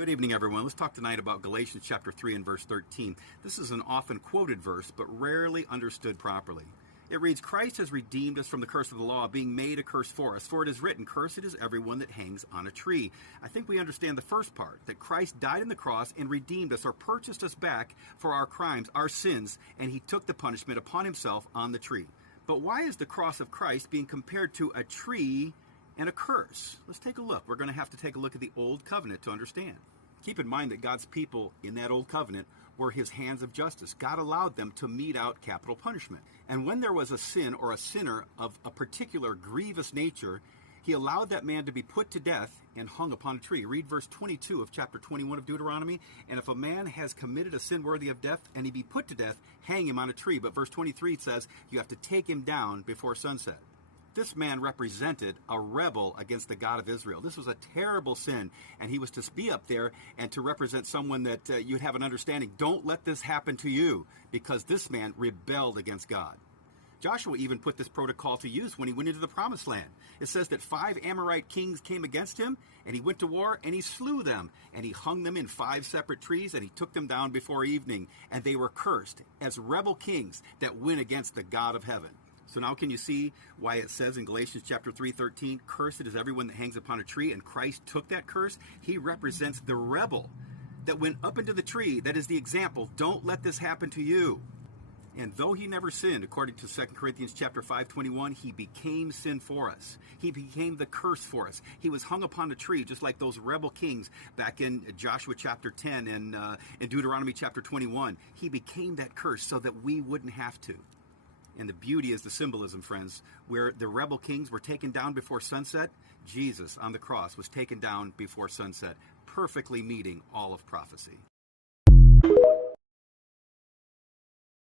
Good evening, everyone. Let's talk tonight about Galatians chapter 3 and verse 13. This is an often quoted verse, but rarely understood properly. It reads, Christ has redeemed us from the curse of the law, being made a curse for us. For it is written, cursed is everyone that hangs on a tree. I think we understand the first part, that Christ died on the cross and redeemed us or purchased us back for our crimes, our sins, and he took the punishment upon himself on the tree. But why is the cross of Christ being compared to a tree and a curse? Let's take a look. We're going to have to take a look at the Old Covenant to understand. Keep in mind that God's people in that Old Covenant were his hands of justice. God allowed them to mete out capital punishment. And when there was a sin or a sinner of a particular grievous nature, he allowed that man to be put to death and hung upon a tree. Read verse 22 of chapter 21 of Deuteronomy. And if a man has committed a sin worthy of death and he be put to death, hang him on a tree. But verse 23 says you have to take him down before sunset. This man represented a rebel against the God of Israel. This was a terrible sin, and he was to be up there and to represent someone that you'd have an understanding. Don't let this happen to you, because this man rebelled against God. Joshua even put this protocol to use when he went into the promised land. It says that 5 Amorite kings came against him, and he went to war, and he slew them, and he hung them in 5 separate trees, and he took them down before evening, and they were cursed as rebel kings that went against the God of heaven. So now can you see why it says in Galatians chapter 3:13, cursed is everyone that hangs upon a tree, and Christ took that curse? He represents the rebel that went up into the tree. That is the example. Don't let this happen to you. And though he never sinned, according to 2 Corinthians chapter 5:21, he became sin for us. He became the curse for us. He was hung upon a tree, just like those rebel kings back in Joshua chapter 10 and in Deuteronomy chapter 21. He became that curse so that we wouldn't have to. And the beauty is the symbolism, friends, where the rebel kings were taken down before sunset. Jesus on the cross was taken down before sunset, perfectly meeting all of prophecy.